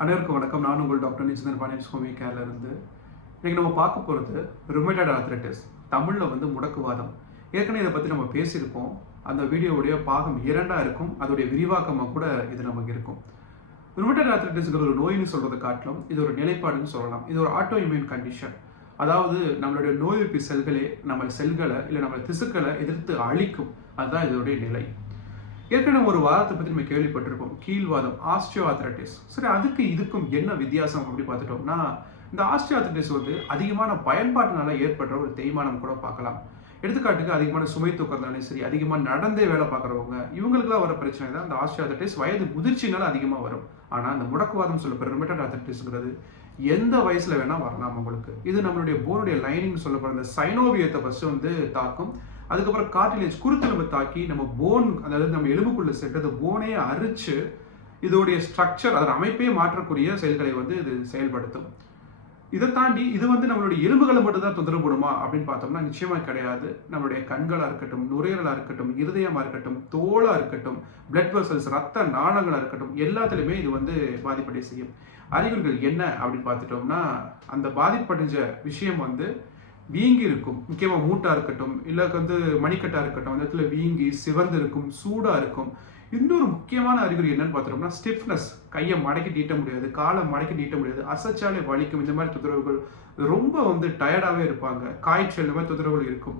அனைவருக்கும் வணக்கம். நான் உங்கள் டாக்டர் நிச்சந்தன் பாண்டியன் சுவாமி கேரளா இருந்து. இன்னைக்கு நம்ம பார்க்க போகிறது ருமேட்டாய்டு ஆர்த்ரைட்டிஸ், தமிழில் வந்து முடக்குவாதம். ஏற்கனவே இதை பற்றி நம்ம பேசியிருப்போம். அந்த வீடியோவுடைய பாகம் 2 இருக்கும். அதோடைய விரிவாக்கமாக கூட இது நமக்கு இருக்கும். ருமேட்டாய்டு ஆர்த்ரைட்டிஸ்ங்கிற ஒரு நோயின்னு சொல்கிறத காட்டிலும் இது ஒரு நிலைப்பாடுன்னு சொல்லலாம். இது ஒரு ஆட்டோ இம்யூன் கண்டிஷன். அதாவது நம்மளுடைய நோய் எதிர்ப்பு செல்களே நம்ம செல்களை இல்லை நம்ம திசுக்களை எதிர்த்து அழிக்கும். அதுதான் இதோடைய நிலை. ஏற்கனவே ஒரு வாதத்தை பற்றி நம்ம கேள்விப்பட்டிருப்போம், கீழ்வாதம், ஆஸ்டியோ ஆர்த்ரைட்டிஸ். சரி, அதுக்கு இதுக்கும் என்ன வித்தியாசம் அப்படி பார்த்துட்டோம்னா, இந்த ஆஸ்டியோ ஆர்த்ரைட்டிஸ் வந்து அதிகமான பயன்பாட்டினால ஏற்படுற ஒரு தேய்மானம் கூட பார்க்கலாம். எடுத்துக்காட்டுக்கு அதிகமான சுமை தூக்கிறதாலும் சரி, அதிகமாக நடந்தே வேலை பார்க்குறவங்க, இவங்களுக்குலாம் வர பிரச்சனை தான் இந்த ஆஸ்டியோ ஆர்த்ரைட்டிஸ். வயது முதிர்ச்சினால அதிகமாக வரும். ஆனால் இந்த முடக்குவாதம் சொல்லப்படுற ருமேட்டாய்டு ஆர்த்ரைட்டிஸ்ங்கிறது எந்த வயசுல வேணா வரலாம் உங்களுக்கு. இது நம்மளுடைய போனுடைய லைனிங் சொல்லப்படுற இந்த சைனோவியத்தை ஃபர்ஸ்ட் வந்து தாக்கும். அதுக்கப்புறம் கார்டிலேஜ் குருத்தெலும்பை தாக்கி நம்ம போன், அதாவது நம்ம எலும்புக்குள்ள சென்றது போனே அரிச்சு இதோடைய ஸ்ட்ரக்சர், அதன் அமைப்பே மாற்றக்கூடிய செயல்களை வந்து இது செயல்படுத்தும். இதை தாண்டி இது வந்து நம்மளுடைய எலும்புகளை மட்டும் தான் தொந்தரவு பண்ணுமா அப்படின்னு பார்த்தோம்னா நிச்சயமா கிடையாது. நம்மளுடைய கண்களா இருக்கட்டும், நுரையீரலா இருக்கட்டும், இருதயமா இருக்கட்டும், தோலா இருக்கட்டும், பிளட் வெசல்ஸ், ரத்த நாளங்களா இருக்கட்டும், எல்லாத்துலயுமே இது வந்து பாதிப்படைய செய்யும். அறிகுறிகள் என்ன அப்படின்னு பார்த்துட்டோம்னா, அந்த பாதிப்படைஞ்ச விஷயம் வந்து வீங்கி இருக்கும். முக்கியமாக மூட்டா இருக்கட்டும், இல்லை வந்து மணிக்கட்டா இருக்கட்டும், அந்த இடத்துல வீங்கி சிவந்து இருக்கும், சூடா இருக்கும். இன்னொரு முக்கியமான அறிகுறி என்னன்னு பார்த்துட்டோம்னா ஸ்டிஃப்னஸ். கையை மடக்கி நீட்ட முடியாது, காலை மடக்கி நீட்ட முடியாது, அசைச்சாலே வலிக்கும். இந்த மாதிரி தொந்தரவுகள், ரொம்ப வந்து டயர்டாகவே இருப்பாங்க, காய்ச்சல், இந்த மாதிரி தொந்தரவுகள் இருக்கும்.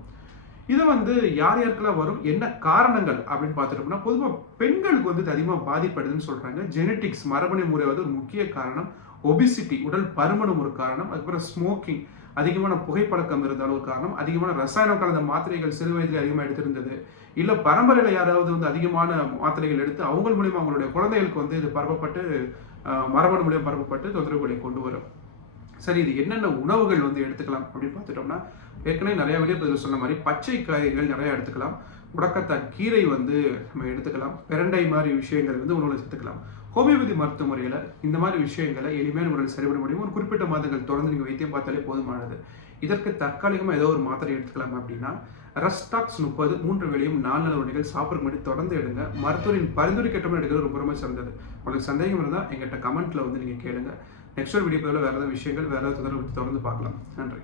இதை வந்து யார் யாருக்கெல்லாம் வரும், என்ன காரணங்கள் அப்படின்னு பார்த்துட்டோம்னா, பொதுவாக பெண்களுக்கு வந்து அதிகமாக பாதிப்படுதுன்னு சொல்றாங்க. ஜெனட்டிக்ஸ், மரபணு முறை வந்து ஒரு முக்கிய காரணம். ஒபிசிட்டி, உடல் பருமனும் ஒரு காரணம். அதுக்கப்புறம் ஸ்மோக்கிங், அதிகமான புகைப்பழக்கம் இருந்தாலும் ஒரு காரணம். அதிகமான ரசாயனம் கலந்த மாத்திரைகள் சிறு வயதில் அதிகமாக எடுத்திருந்தது, இல்லை பரம்பரையில் யாராவது வந்து அதிகமான மாத்திரைகள் எடுத்து அவங்க மூலியமா அவங்களுடைய குழந்தைகளுக்கு வந்து இது பரப்பப்பட்டு, மரபணு மூலியம் பரப்பப்பட்டு தொந்தரவுகளை கொண்டு வரும். சரி, இது என்னென்ன உணவுகள் வந்து எடுத்துக்கலாம் அப்படின்னு பார்த்துட்டோம்னா, ஏற்கனவே நிறைய வீடியோ சொன்ன மாதிரி பச்சை காய்கறிகள் நிறைய எடுத்துக்கலாம். முடக்கத்தான் கீரை வந்து நம்ம எடுத்துக்கலாம். பிரண்டை மாதிரி விஷயங்கள் வந்து உணவுல சேர்த்துக்கலாம். ஹோமியோபதி மருத்துவ முறையில் இந்த மாதிரி விஷயங்களை எளிமையான முறையில் சரிபட முடியும். ஒரு குறிப்பிட்ட மாதங்கள் தொடர்ந்து நீங்கள் வைத்தியம் பார்த்தாலே போதுமானது. இதற்கு தற்காலிகமாக ஏதோ ஒரு மாத்திரை எடுத்துக்கலாம். அப்படின்னா ரெஸ்டாக்ஸ் 30 3 வேளையும் 4 நாள் உணவுகள் சாப்பிட்றதுக்கு முன்னாடி தொடர்ந்து எடுங்க. மருத்துவரின் பரிந்துரைக்கட்டும் எடுக்கிறது ரொம்ப சிறந்தது. உங்களுக்கு சந்தேகம் இருந்தால் எங்கிட்ட கமெண்ட்ல வந்து நீங்கள் கேளுங்க. நெக்ஸ்ட் ஒரு வீடியோவில் வேறு ஏதாவது விஷயங்கள், வேறு ஏதாவது தொடர்ந்து பார்க்கலாம். நன்றி.